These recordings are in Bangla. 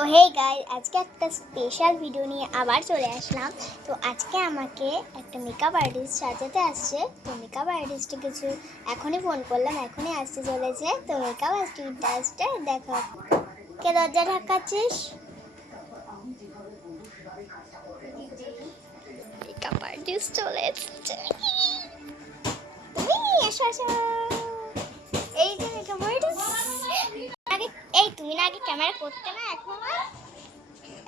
তো হে গাইস, আজকে একটা স্পেশাল ভিডিও নিয়ে আবার চলে আসলাম। তো আজকে আমাকে একটা মেকআপ আর্টিস্ট সাজাতে আসছে। তো মেকআপ আর্টিস্টে কিছু এখনই ফোন করলাম, এখনই আসতে চলেছে। তো মেকআপ আর্টিস্টে দেখো। কে দরজা ঢাকাচ্ছিস? মেকআপ আর্টিস্ট চলে এসেছে। তুমি এসো এসো। এই যে মেকআপ আর্টিস্ট। আগে এই তুমি না আগে ক্যামেরা করতে না,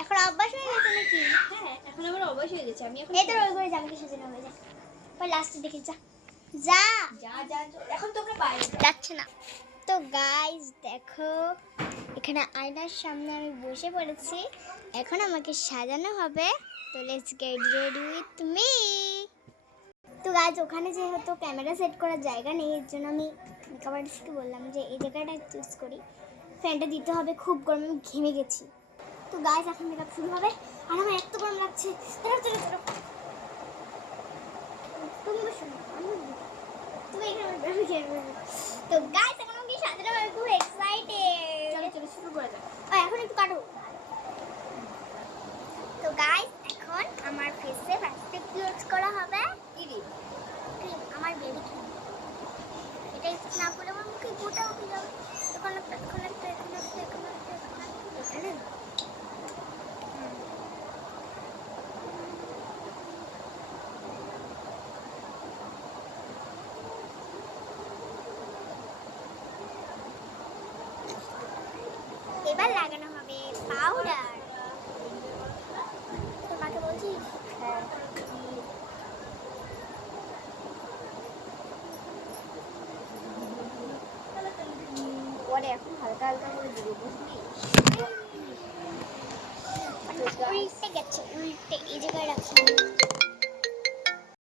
এখন অভ্যাস হয়ে গেছে নাকি? হ্যাঁ, এখন আমার অভ্যাস হয়ে গেছে। আমি এখন এই তো ওই করে যাবে সাজানো হয়ে যায়। পর লাস্টে দেখি যা যা যা যা এখন তোমরা বাইরে যাচ্ছে না। তো গাইস দেখো, এখানে আয়নার সামনে আমি বসে পড়েছি। এখন আমাকে সাজানো হবে। তো let's get ready with me. তো গাইস, ওখানে যেহেতু ক্যামেরা সেট করার জায়গা নেই, এর জন্য আমি মেকআপ আর্টিস্টকে বললাম যে এই জায়গাটা চুজ করি। ফ্যানটা দিতে হবে, খুব গরম, আমি ঘেমে গেছি। তো গাইস, এখন মেকআপ শুরু হবে। আর আমার এত গরম লাগছে। তুমি বসো না, আমি বসবো। তুমি এখানে বসে বসে। তো গাইস, এখন আমি সাজানো হবে, খুব এক্সাইটেড। চলো চলো শুরু করা যাক। এখন একটু কাটো। তো গাইস, এখন আমার ফেসে ফার্স্টে কি ইউজ করা হবে? ক্রিম। আমার বেবি ক্রিম। এটা ইউজ না করলে আমার মুখে গোটা উঠে যাবে। এখন এখানে এবার লাগানো হবে পাউডার। তোমাকে বলছি হ্যাঁ, পরে এখন হালকা হালকা করে দিব, বুঝলি? উল্টে গেছে, উল্টে এই জায়গায় রাখি।